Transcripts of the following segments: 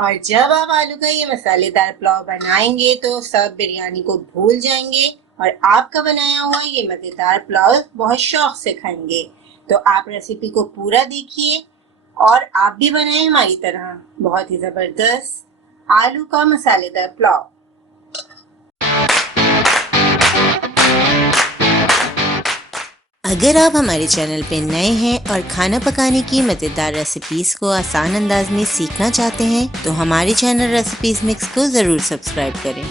और जब आप आलू का ये मसालेदार पुलाव बनाएंगे तो सब बिरयानी को भूल जाएंगे और आपका बनाया हुआ ये मजेदार पुलाव बहुत शौक से खाएंगे। तो आप रेसिपी को पूरा देखिए और आप भी बनाएं हमारी तरह बहुत ही जबरदस्त आलू का मसालेदार पुलाव। अगर आप हमारे चैनल पे नए हैं और खाना पकाने की मज़ेदार रेसिपीज़ को आसान अंदाज में सीखना चाहते हैं तो हमारे चैनल रेसिपीज़ मिक्स को ज़रूर सब्सक्राइब करें।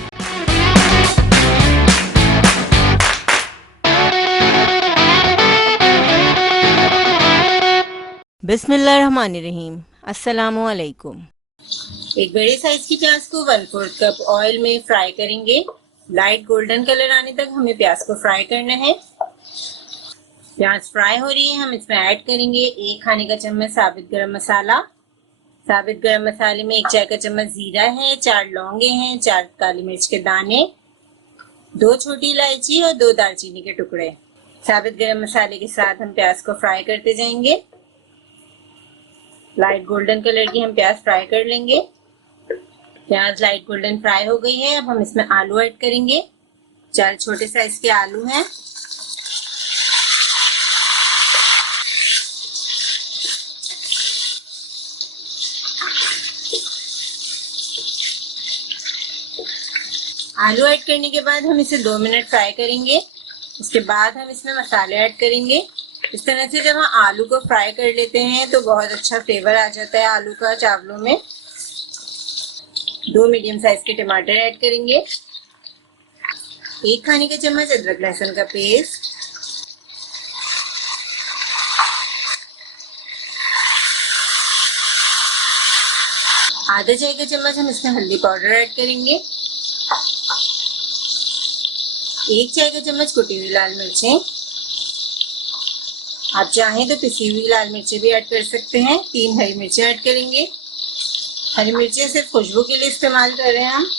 बिस्मिल्लाहिर्रहमानिर्रहीम। अस्सलामु अलैकुम। एक बड़े साइज की प्याज को 1/4 कप ऑयल में फ्राई करेंगे। लाइट गोल्डन कलर आने तक हमें प्याज को फ्राई करना है। प्याज फ्राई हो रही है, हम इसमें ऐड करेंगे 1 खाने का चम्मच साबित गरम मसाला। साबित गरम मसाले में 1 चाय का चम्मच जीरा है, 4 लौंगे हैं, 4 काली मिर्च के दाने, 2 छोटी इलायची और 2 दालचीनी के टुकड़े। साबित गरम मसाले के साथ हम प्याज को फ्राई करते जाएंगे। लाइट गोल्डन कलर की हम प्याज फ्राई कर लेंगे। प्याज लाइट गोल्डन फ्राई हो गई है, अब हम इसमें आलू ऐड करेंगे। 4 छोटे साइज के आलू हैं। आलू ऐड करने के बाद हम इसे 2 मिनट फ्राई करेंगे। उसके बाद हम इसमें मसाले ऐड करेंगे। इस तरह से जब हम आलू को फ्राई कर लेते हैं तो बहुत अच्छा फ्लेवर आ जाता है आलू का चावलों में। 2 मीडियम साइज के टमाटर ऐड करेंगे। 1 खाने का चम्मच अदरक लहसुन का पेस्ट, आधा चाय का चम्मच हम इसमें हल्दी पाउडर ऐड करेंगे। 1 चाय का चम्मच कुटी हुई लाल मिर्चें, आप चाहें तो पिसी हुई लाल मिर्चें भी ऐड कर सकते हैं। 3 हरी मिर्चें ऐड करेंगे। हरी मिर्चें सिर्फ खुशबू के लिए इस्तेमाल कर रहे हैं हम।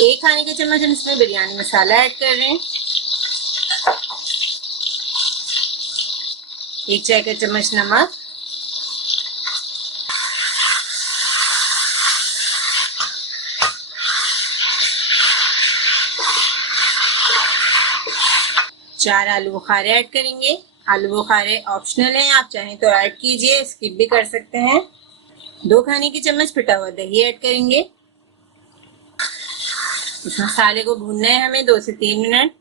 1 खाने का चम्मच हम इसमें बिरयानी मसाला ऐड कर रहे हैं। 1 चाय का चम्मच नमक, चार आलू बुखारे ऐड करेंगे। आलू बुखारे ऑप्शनल हैं, आप चाहें तो ऐड कीजिए, स्किप भी कर सकते हैं। 2 खाने की चम्मच पिटा हुआ दही ऐड करेंगे। इस मसाले को भूनना है हमें 2 से 3 मिनट।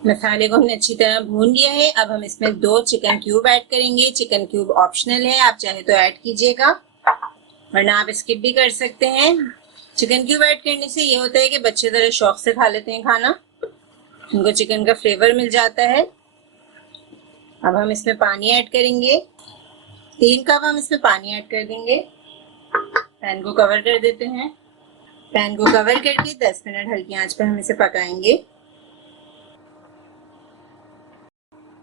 मसाले को हमने अच्छी तरह भून लिया है। अब हम इसमें 2 चिकन क्यूब ऐड करेंगे। चिकन क्यूब ऑप्शनल है, आप चाहे तो ऐड कीजिएगा वरना आप स्किप भी कर सकते हैं। चिकन क्यूब ऐड करने से ये होता है कि बच्चे ज़रा शौक से खा लेते हैं खाना, उनको चिकन का फ्लेवर मिल जाता है। अब हम इसमें पानी ऐड करेंगे। 3 कप हम इसमें पानी ऐड कर देंगे। पैन को कवर कर देते हैं। पैन को कवर करके 10 मिनट हल्की आंच पर हम इसे पकाएंगे।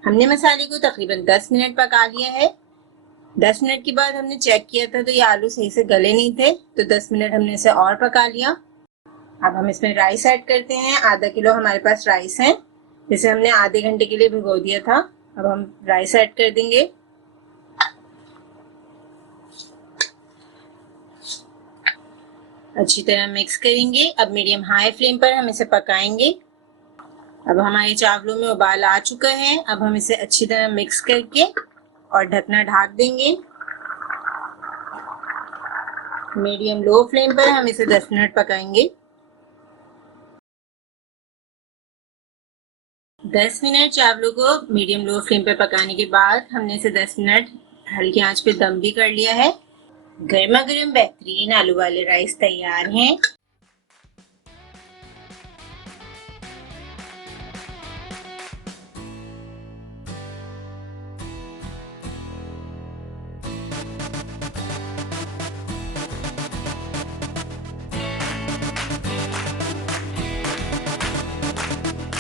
हमने मसाले को तकरीबन 10 मिनट पका लिया है। 10 मिनट के बाद हमने चेक किया था तो ये आलू सही से गले नहीं थे, तो 10 मिनट हमने इसे और पका लिया। अब हम इसमें राइस ऐड करते हैं। आधा किलो हमारे पास राइस है, जिसे हमने आधे घंटे के लिए भिगो दिया था। अब हम राइस ऐड कर देंगे। अच्छी तरह मिक्स करेंगे। अब मीडियम हाई फ्लेम पर हम इसे पकाएंगे। अब हमारे चावलों में उबाल आ चुका है। अब हम इसे अच्छी तरह मिक्स करके और ढकना ढक देंगे। मीडियम लो फ्लेम पर हम इसे 10 मिनट पकाएंगे। 10 मिनट चावलों को मीडियम लो फ्लेम पर पकाने के बाद हमने इसे 10 मिनट हल्की आंच पे दम भी कर लिया है। गर्मा गर्म बेहतरीन आलू वाले राइस तैयार हैं।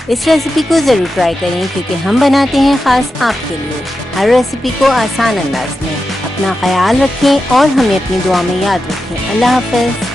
इस रेसिपी को ज़रूर ट्राई करें क्योंकि हम बनाते हैं ख़ास आपके लिए हर रेसिपी को आसान अंदाज में। अपना ख्याल रखें और हमें अपनी दुआ में याद रखें। अल्लाह हाफ़िज़।